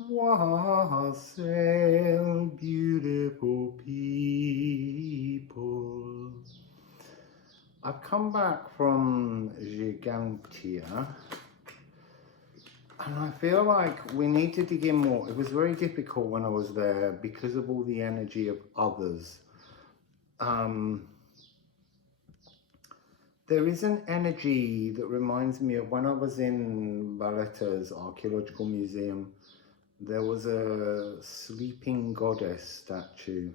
Wassail, beautiful people. I've come back from Ġgantija and I feel like we need to dig in more. It was very difficult when I was there because of all the energy of others. There is an energy that reminds me of when I was in Valletta's archaeological museum. There was a sleeping goddess statue,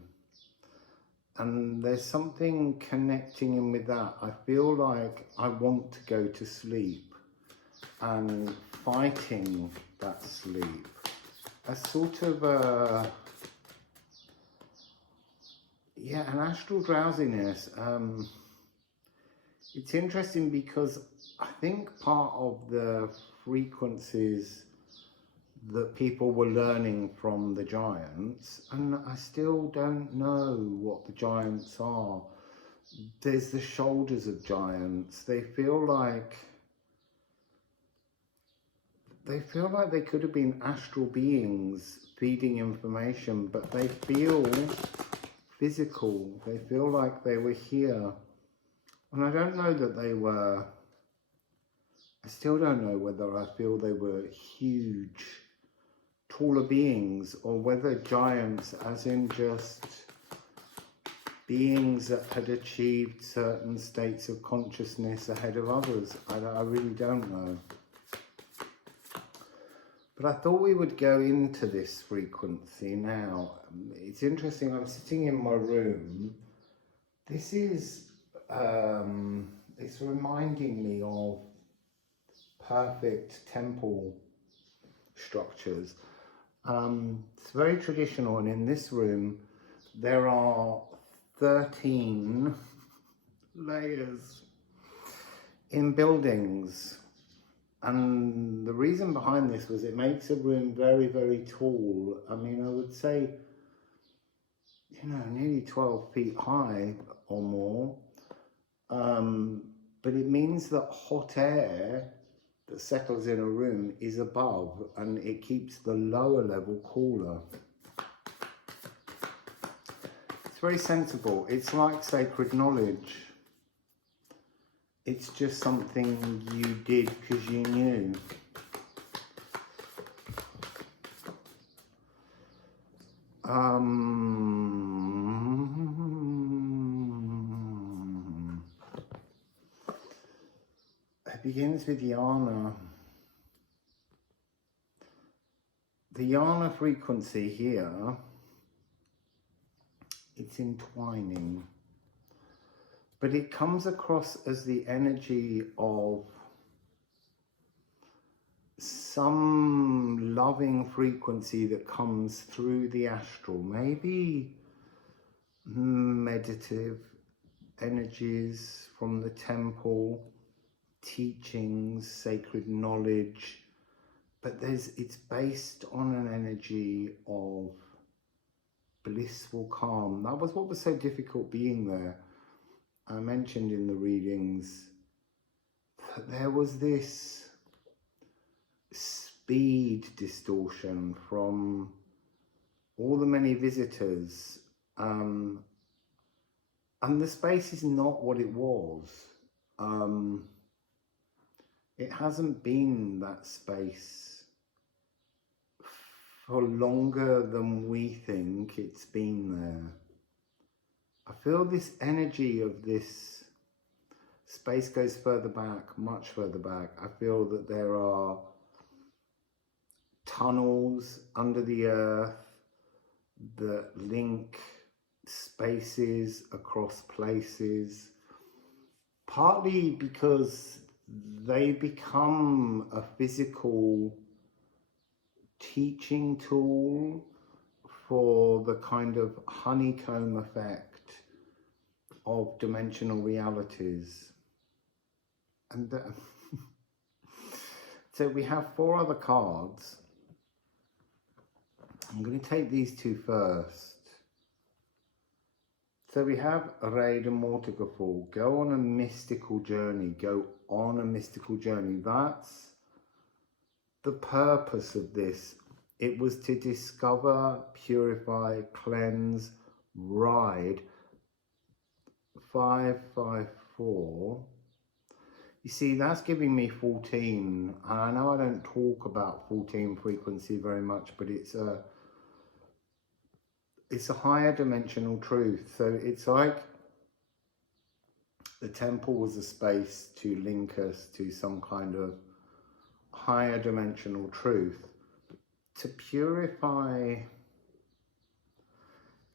and there's something connecting in with that. I feel like I want to go to sleep and fighting that sleep. A sort of an astral drowsiness. It's interesting because I think part of the frequencies that people were learning from the giants, and I still don't know what the giants are. There's the shoulders of giants. They feel like they could have been astral beings feeding information, but they feel physical. They feel like they were here. And I don't know that they were, I still don't know whether I feel they were huge, taller beings, or whether giants as in just beings that had achieved certain states of consciousness ahead of others. I really don't know. But I thought we would go into this frequency now. It's interesting, I'm sitting in my room. This is, it's reminding me of perfect temple structures. It's very traditional, and in this room there are 13 layers in buildings, and the reason behind this was it makes a room very, very tall. I mean, I would say, you know, nearly 12 feet high or more, but it means that hot air that settles in a room is above, and it keeps the lower level cooler. It's very sensible. It's like sacred knowledge. It's just something you did because you knew. It begins with Yana. The Yana frequency here, it's entwining, but it comes across as the energy of some loving frequency that comes through the astral, maybe meditative energies from the temple, teachings, sacred knowledge, but it's based on an energy of blissful calm. That was what was so difficult being there. I mentioned in the readings that there was this speed distortion from all the many visitors, and the space is not what it was. It hasn't been that space for longer than we think it's been there. I feel this energy of this space goes further back, much further back. I feel that there are tunnels under the earth that link spaces across places, partly because they become a physical teaching tool for the kind of honeycomb effect of dimensional realities. And so we have 4 other cards. I'm going to take these 2 first. So we have Raid and Mortimerful. Go on a mystical journey. Go on a mystical journey. That's the purpose of this. It was to discover, purify, cleanse, ride. 554. You see, that's giving me 14. And I know I don't talk about 14 frequency very much, but it's a higher dimensional truth. So it's like the temple was a space to link us to some kind of higher dimensional truth. To purify,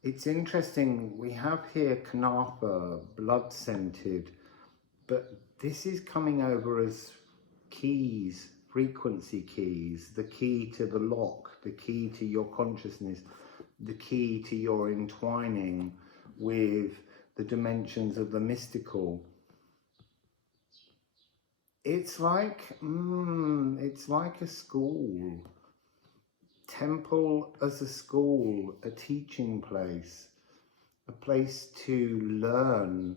it's interesting, we have here Knarfa, blood scented, but this is coming over as keys, frequency keys, the key to the lock, the key to your consciousness, the key to your entwining with the dimensions of the mystical. It's like a school. Temple as a school, a teaching place, a place to learn,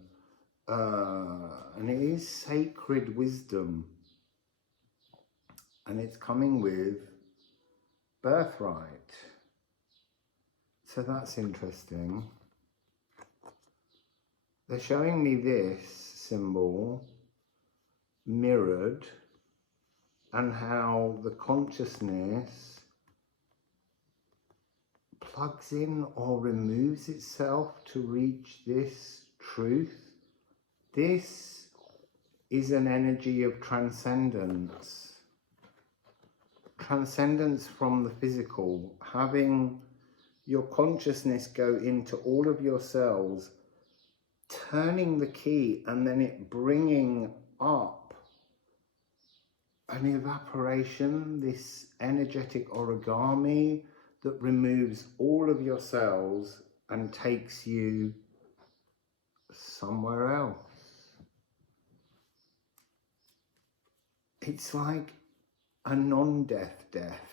and it is sacred wisdom, and it's coming with birthright. So that's interesting. They're showing me this symbol mirrored, and how the consciousness plugs in or removes itself to reach this truth. This is an energy of transcendence. Transcendence from the physical, having your consciousness go into all of your cells, turning the key, and then it bringing up an evaporation, this energetic origami that removes all of your cells and takes you somewhere else. It's like a non-death death,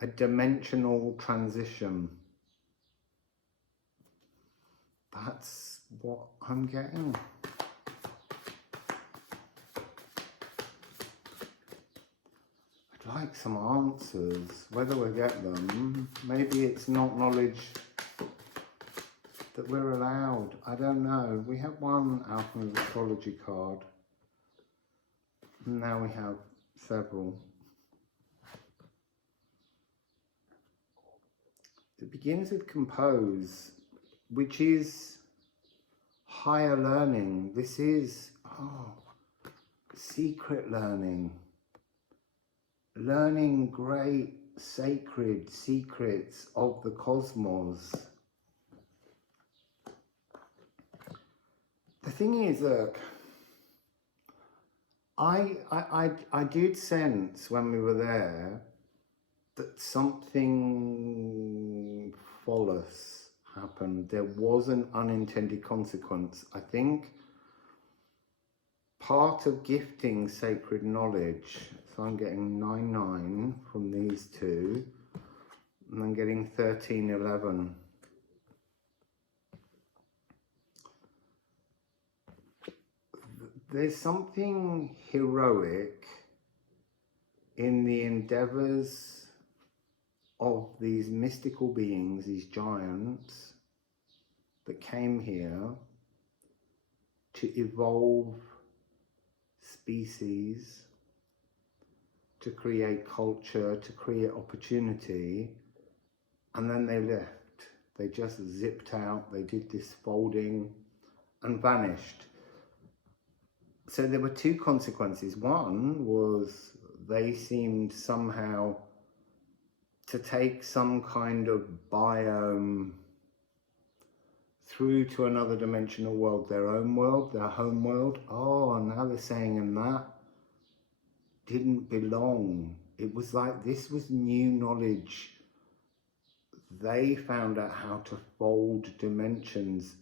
a dimensional transition. That's what I'm getting. I'd like some answers, whether we get them. Maybe it's not knowledge that we're allowed. I don't know. We have one Alchemy Astrology card. Now we have several. It begins with compose, which is higher learning. This is secret learning. Learning great sacred secrets of the cosmos. The thing is, look, I did sense when we were there that something false happened. There was an unintended consequence. I think part of gifting sacred knowledge, so I'm getting 9-9 from these two, and I'm getting 13-11. There's something heroic in the endeavors of these mystical beings, these giants that came here to evolve species, to create culture, to create opportunity, and then they left. They just zipped out, they did this folding and vanished. So there were two consequences. One was they seemed somehow to take some kind of biome through to another dimensional world, their own world, their home world. Oh, now they're saying, and that didn't belong. It was like this was new knowledge. They found out how to fold dimensions,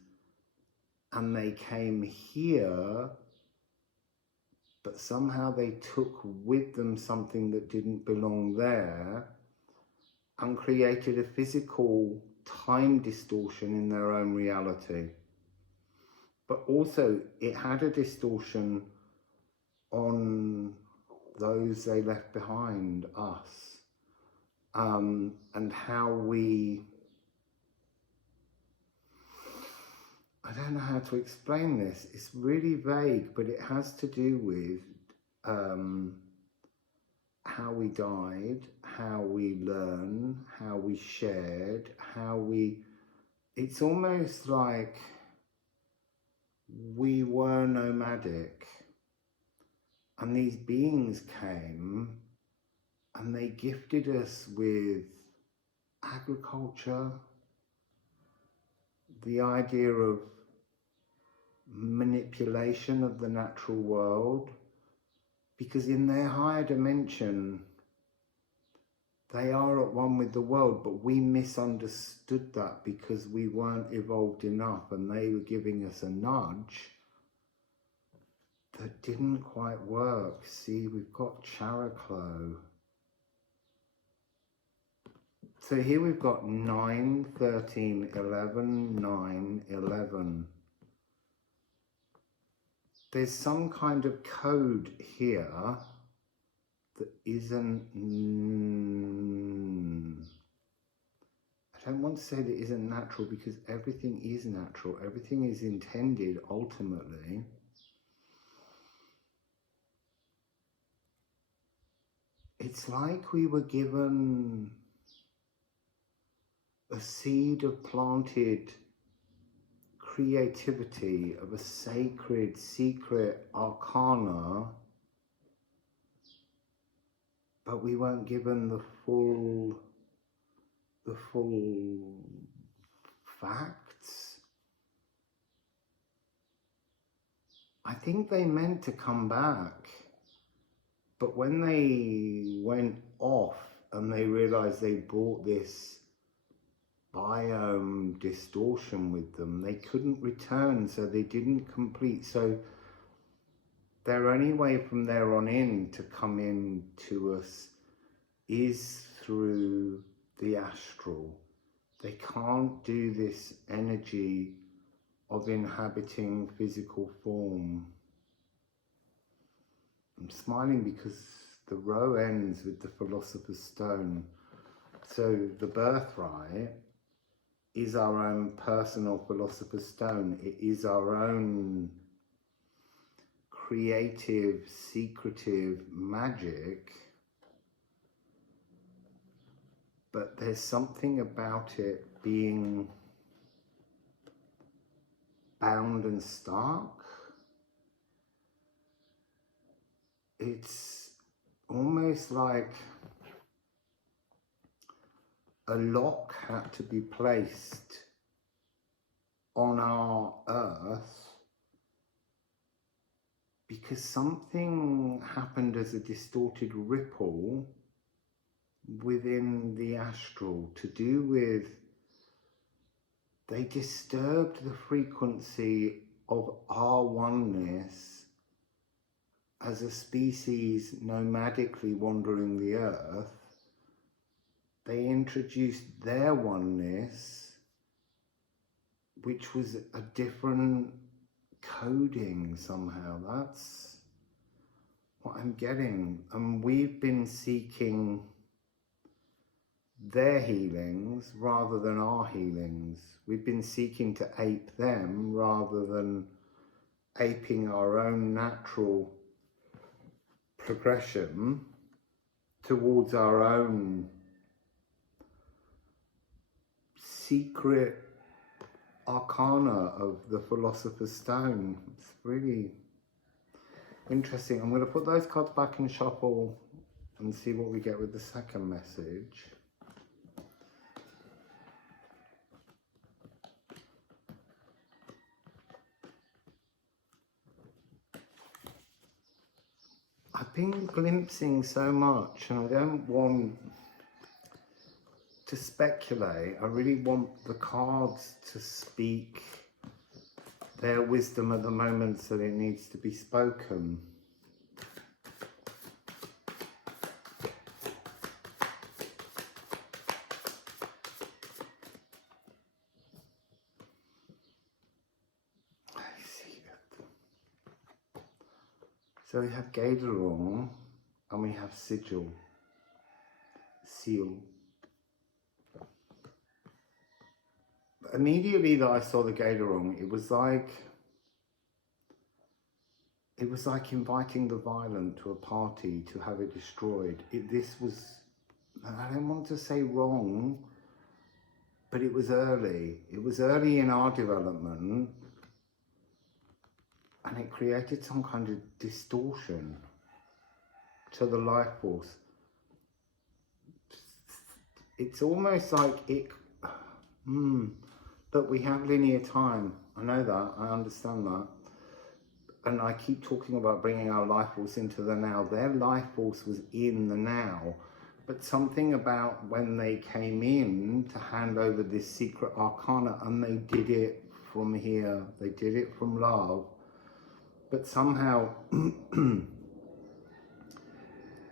and they came here, but somehow they took with them something that didn't belong there and created a physical time distortion in their own reality. But also it had a distortion on those they left behind, us. and how we, I don't know how to explain this, it's really vague, but it has to do with how we died, how we learn, how we shared, how we, it's almost like we were nomadic and these beings came and they gifted us with agriculture, the idea of manipulation of the natural world, because in their higher dimension they are at one with the world, but we misunderstood that because we weren't evolved enough and they were giving us a nudge that didn't quite work. See, we've got Characlo. So here we've got 9, 13, 11, 9, 11. There's some kind of code here that isn't, I don't want to say that isn't natural, because everything is natural. Everything is intended ultimately. It's like we were given a seed of planted creativity, of a sacred, secret arcana, but we weren't given the full facts. I think they meant to come back, but when they went off and they realized they brought this biome distortion with them, they couldn't return, so they didn't complete. So their only way from there on in to come in to us is through the astral. They can't do this energy of inhabiting physical form. I'm smiling because the row ends with the Philosopher's Stone. So the birthright is our own personal Philosopher's Stone. It is our own creative, secretive magic. But there's something about it being bound and stark. It's almost like a lock had to be placed on our earth because something happened as a distorted ripple within the astral to do with, they disturbed the frequency of our oneness as a species nomadically wandering the earth. They introduced their oneness, which was a different coding somehow. That's what I'm getting. And we've been seeking their healings rather than our healings. We've been seeking to ape them rather than aping our own natural progression towards our own secret arcana of the Philosopher's Stone. It's really interesting. I'm going to put those cards back in shuffle and see what we get with the second message. I've been glimpsing so much and I don't want to speculate. I really want the cards to speak their wisdom at the moments that it needs to be spoken. I see it. So we have Gatorong and we have Sigil. Seal. immediately that I saw the Gatorong, it was like inviting the violent to a party to have it destroyed. This was, I don't want to say wrong, but it was early. It was early in our development, and it created some kind of distortion to the life force. It's almost like it, that we have linear time. I know that, I understand that. And I keep talking about bringing our life force into the now. Their life force was in the now, but something about when they came in to hand over this secret arcana, and they did it from here, they did it from love, but somehow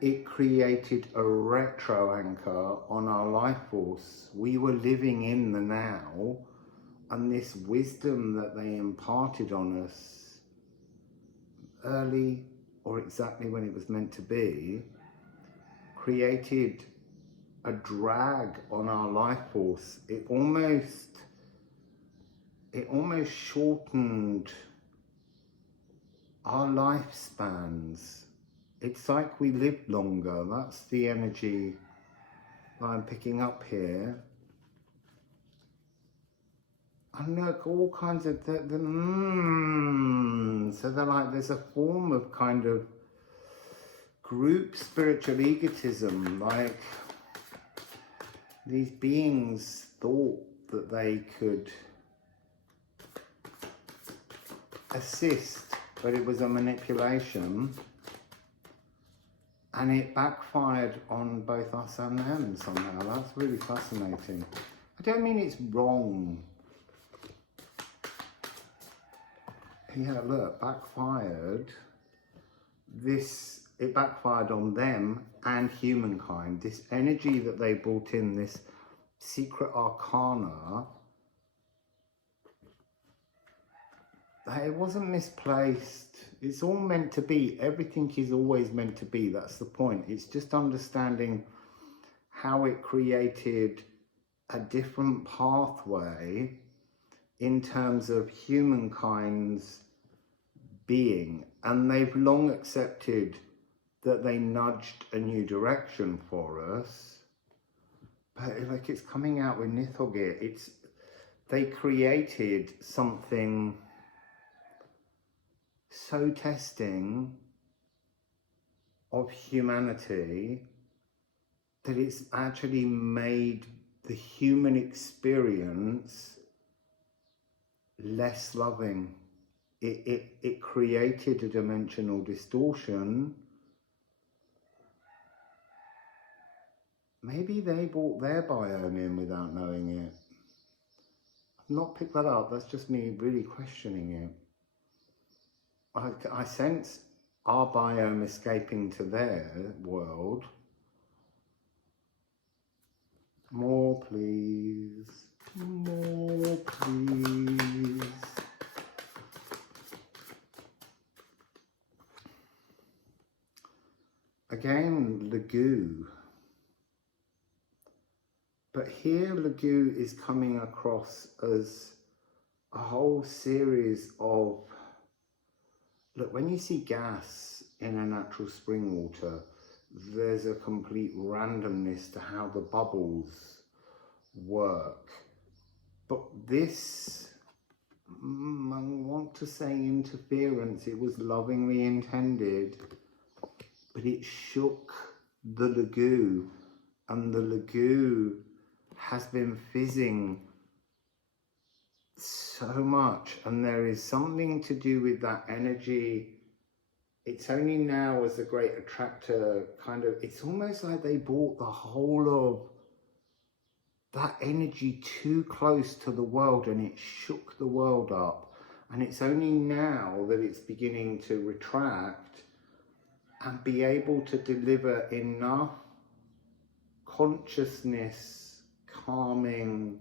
it created a retro anchor on our life force. We were living in the now, and this wisdom that they imparted on us early, or exactly when it was meant to be, created a drag on our life force. It almost shortened our lifespans. It's like we lived longer. That's the energy that I'm picking up here. And look, all kinds of so they're like, there's a form of kind of group spiritual egotism, like these beings thought that they could assist, but it was a manipulation, and it backfired on both us and them somehow. That's really fascinating. I don't mean it's wrong. Yeah, look, backfired. It backfired on them and humankind. This energy that they brought in, this secret arcana, it wasn't misplaced. It's all meant to be. Everything is always meant to be. That's the point. It's just understanding how it created a different pathway in terms of humankind's being, and they've long accepted that they nudged a new direction for us. But like, it's coming out with Nithogir. They created something so testing of humanity that it's actually made the human experience less loving. It created a dimensional distortion. Maybe they brought their biome in without knowing it. I've not picked that up. That's just me really questioning it. I sense our biome escaping to their world. More, please. More, please. Again, Lagoo. But here Lagoo is coming across as a whole series of, look, when you see gas in a natural spring water, there's a complete randomness to how the bubbles work. But this, I want to say interference, it was lovingly intended, but it shook the Lagoo, and the Lagoo has been fizzing so much, and there is something to do with that energy. It's only now as a great attractor kind of, it's almost like they brought the whole of that energy too close to the world, and it shook the world up. And it's only now that it's beginning to retract and be able to deliver enough consciousness calming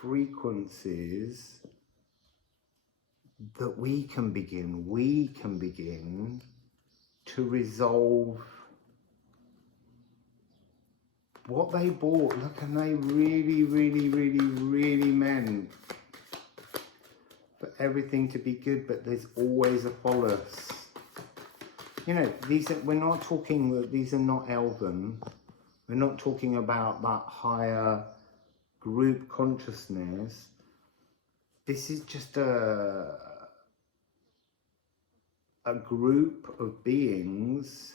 frequencies that we can begin to resolve what they bought, look, and they really, really, really, really meant for everything to be good, but there's always a solace. You know, we're not talking, these are not elven. We're not talking about that higher group consciousness. This is just a group of beings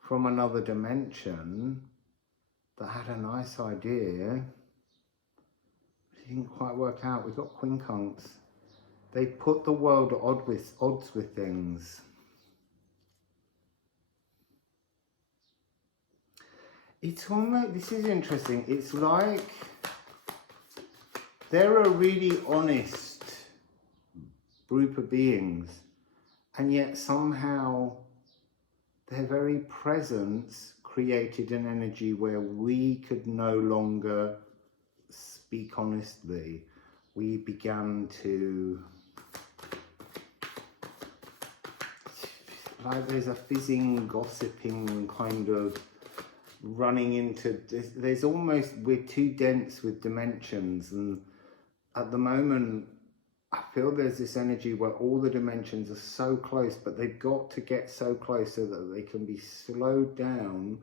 from another dimension that had a nice idea. It didn't quite work out. We got quincunx. They put the world at odds with things. It's almost, this is interesting. It's like they're a really honest group of beings, and yet somehow their very presence created an energy where we could no longer speak honestly. We began to, like there's a fizzing, gossiping kind of running into, there's almost, we're too dense with dimensions, and at the moment I feel there's this energy where all the dimensions are so close, but they've got to get so close so that they can be slowed down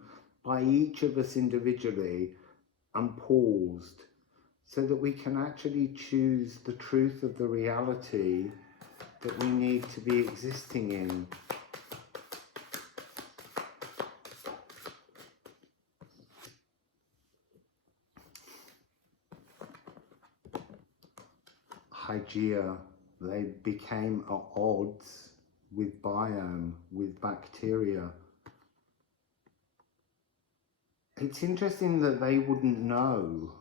by each of us individually and paused, so that we can actually choose the truth of the reality that we need to be existing in. Hygeia, they became at odds with biome, with bacteria. It's interesting that they wouldn't know.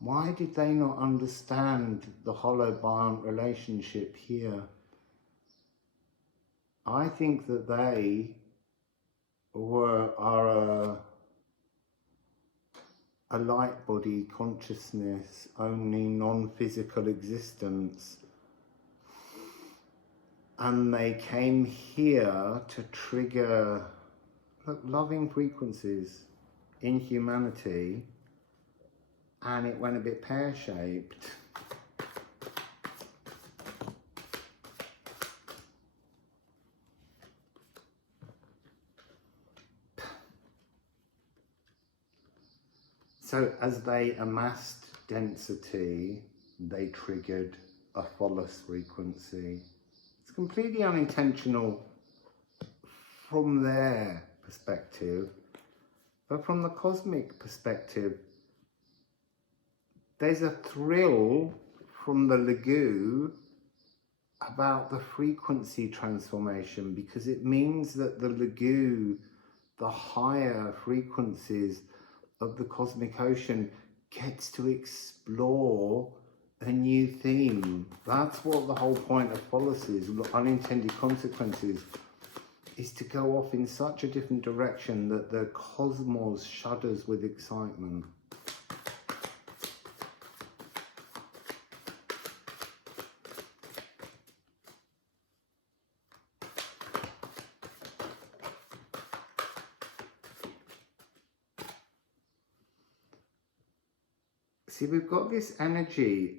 Why did they not understand the holobiont relationship here? I think that they are a light body consciousness, only non-physical existence. And they came here to trigger loving frequencies in humanity, and it went a bit pear-shaped. So as they amassed density, they triggered a false frequency. It's completely unintentional from their perspective, but from the cosmic perspective, there's a thrill from the Lagoo about the frequency transformation, because it means that the Lagoo, the higher frequencies of the cosmic ocean, gets to explore a new theme. That's what the whole point of policies, unintended consequences, is to go off in such a different direction that the cosmos shudders with excitement. See, we've got this energy,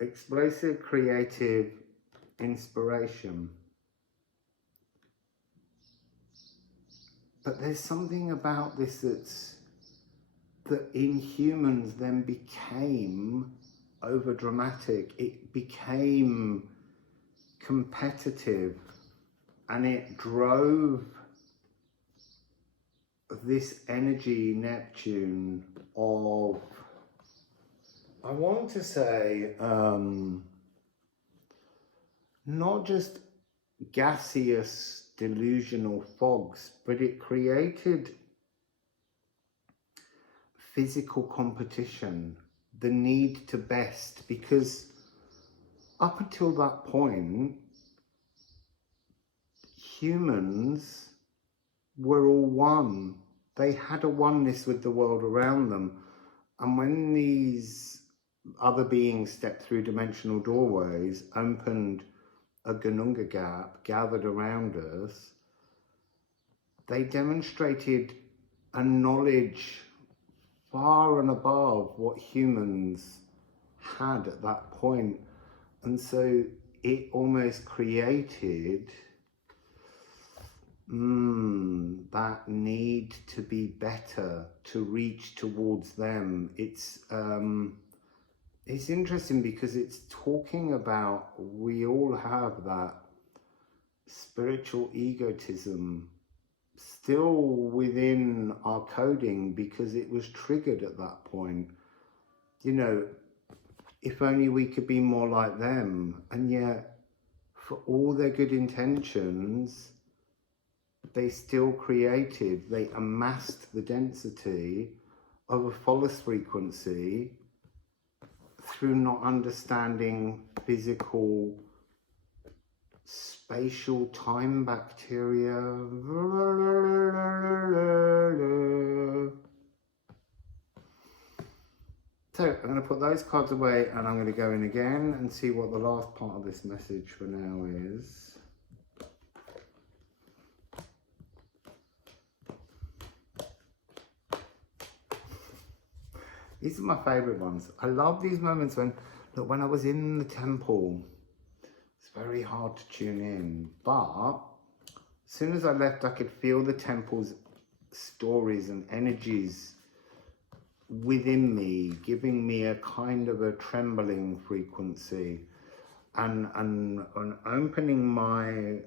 explosive, creative inspiration. But there's something about this that in humans then became over dramatic. It became competitive, and it drove this energy, Neptune, of, I want to say, not just gaseous delusional fogs, but it created physical competition, the need to best, because up until that point, humans were all one. They had a oneness with the world around them. And when these other beings stepped through dimensional doorways, opened a Gununga gap, gathered around us, they demonstrated a knowledge far and above what humans had at that point. And so it almost created that need to be better, to reach towards them. It's interesting because it's talking about, we all have that spiritual egotism still within our coding because it was triggered at that point. You know, if only we could be more like them. And yet, for all their good intentions, they still created, they amassed the density of a false frequency through not understanding physical, spatial time bacteria. So I'm going to put those cards away and I'm going to go in again and see what the last part of this message for now is. These are my favourite ones. I love these moments when, look, when I was in the temple, it's very hard to tune in, but as soon as I left, I could feel the temple's stories and energies within me, giving me a kind of a trembling frequency and opening my,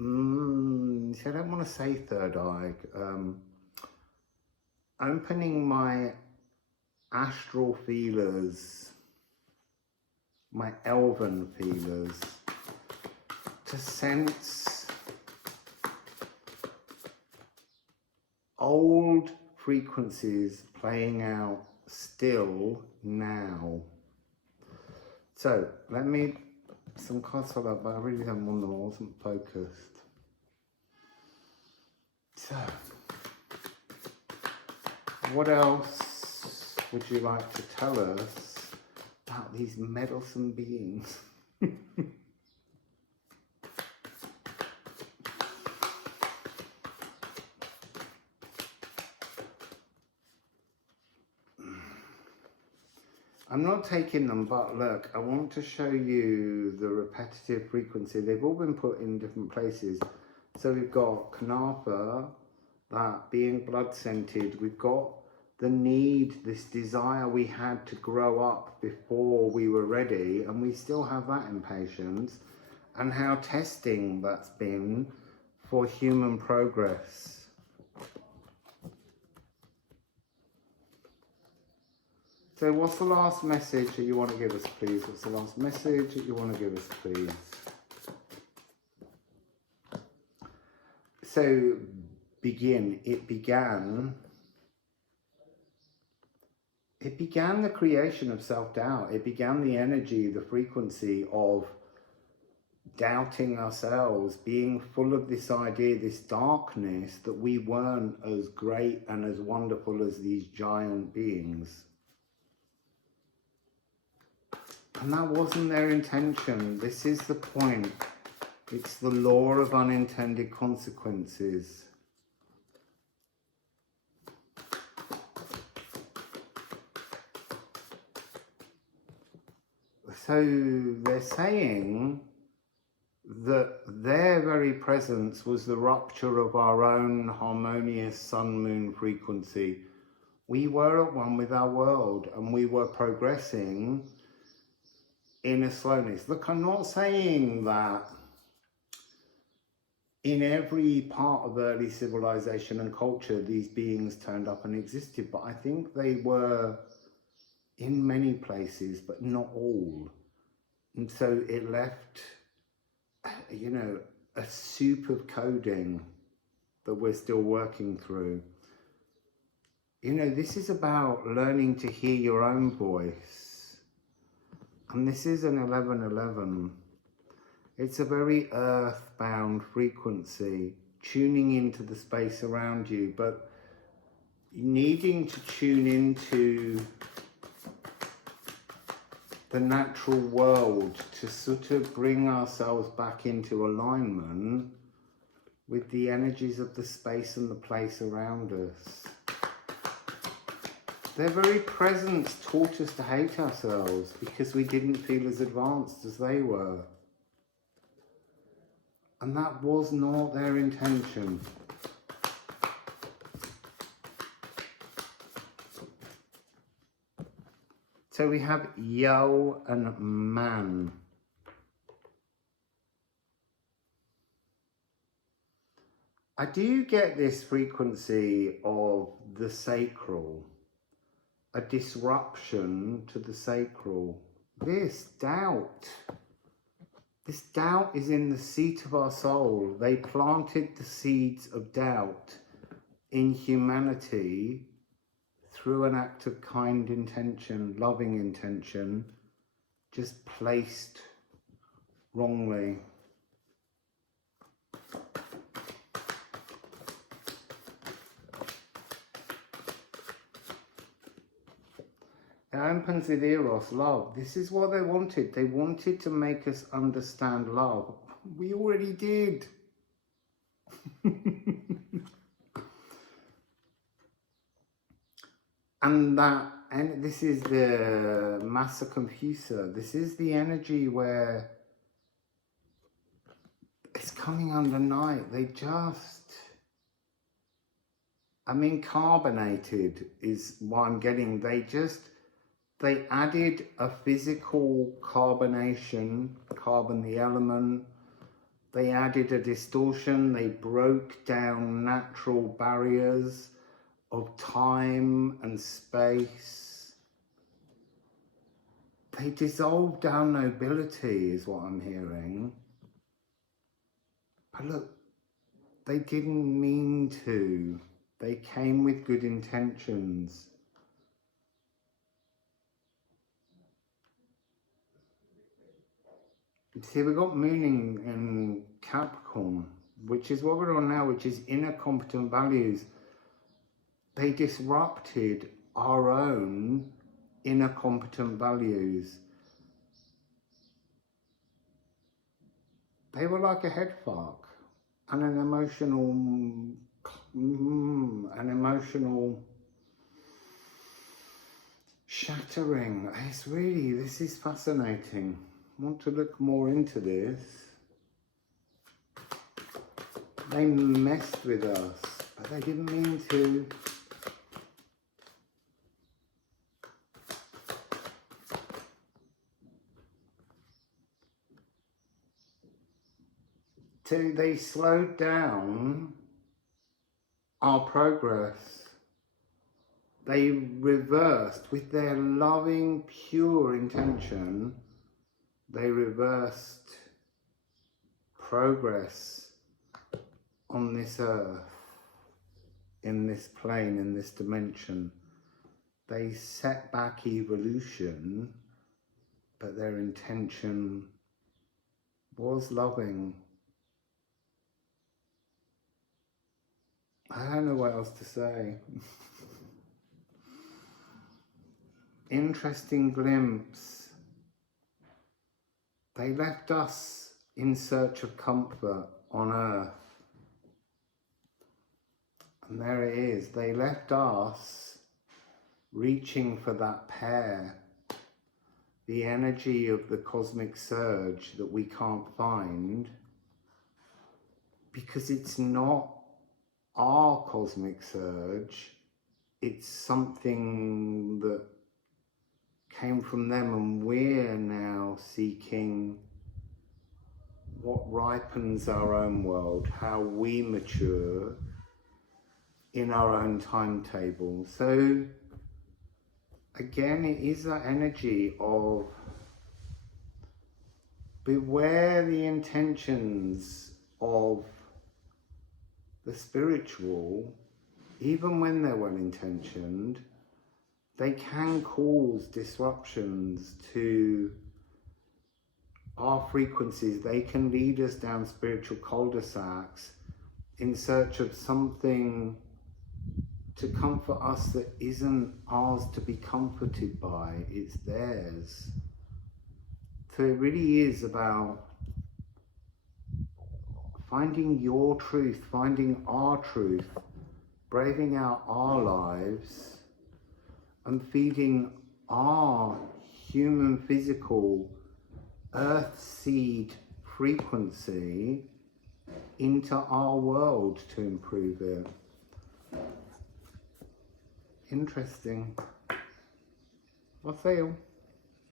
I don't want to say third eye, opening my astral feelers, my elven feelers, to sense old frequencies playing out still now. So let me, some cards for that, but I really don't want them, I wasn't focused. So, what else would you like to tell us about these meddlesome beings? I'm not taking them, but look, I want to show you the repetitive frequency. They've all been put in different places. So we've got Kanapa, that being blood scented. We've got the need, this desire we had to grow up before we were ready, and we still have that impatience, and how testing that's been for human progress. So what's the last message that you want to give us, please? What's the last message that you want to give us, please? So begin. It began the creation of self-doubt. It began the energy, the frequency of doubting ourselves, being full of this idea, this darkness, that we weren't as great and as wonderful as these giant beings. And that wasn't their intention. This is the point. It's the law of unintended consequences. So they're saying that their very presence was the rupture of our own harmonious sun-moon frequency. We were at one with our world, and we were progressing in a slowness. Look, I'm not saying that in every part of early civilization and culture these beings turned up and existed, but I think they were in many places, but not all. And so it left, you know, a soup of coding that we're still working through. You know, this is about learning to hear your own voice. And this is an 1111. It's a very earthbound frequency, tuning into the space around you, but needing to tune into the natural world to sort of bring ourselves back into alignment with the energies of the space and the place around us. Their very presence taught us to hate ourselves because we didn't feel as advanced as they were. And that was not their intention. So we have Yo and Man. I do get this frequency of the sacral, a disruption to the sacral. This doubt is in the seat of our soul. They planted the seeds of doubt in humanity through an act of kind intention, loving intention, just placed wrongly. It opens with Eros, love. This is what they wanted. They wanted to make us understand love. We already did. And this is the Massa Confusa. This is the energy where it's coming under night. They just, carbonated is what I'm getting. They added a physical carbonation, carbon the element. They added a distortion. They broke down natural barriers of time and space. They dissolved our nobility is what I'm hearing. But look, they didn't mean to. They came with good intentions. See, we've got Mooning in Capricorn, which is what we're on now, which is inner competent values. They disrupted our own inner competent values. They were like a head fuck and an emotional shattering. This is fascinating. I want to look more into this. They messed with us, but they didn't mean to. So they slowed down our progress. They reversed with their loving, pure intention. They reversed progress on this earth, in this plane, in this dimension. They set back evolution, but their intention was loving. I don't know what else to say. Interesting glimpse. They left us in search of comfort on earth. And there it is. They left us reaching for that pair, the energy of the cosmic surge that we can't find, because it's not our cosmic surge, it's something that came from them, and we're now seeking what ripens our own world, how we mature in our own timetable. So again, it is that energy of beware the intentions of the spiritual, even when they're well-intentioned. They can cause disruptions to our frequencies. They can lead us down spiritual cul-de-sacs in search of something to comfort us that isn't ours to be comforted by, it's theirs. So it really is about finding your truth, finding our truth, braving out our lives and feeding our human physical earth seed frequency into our world to improve it. Interesting. Wassail.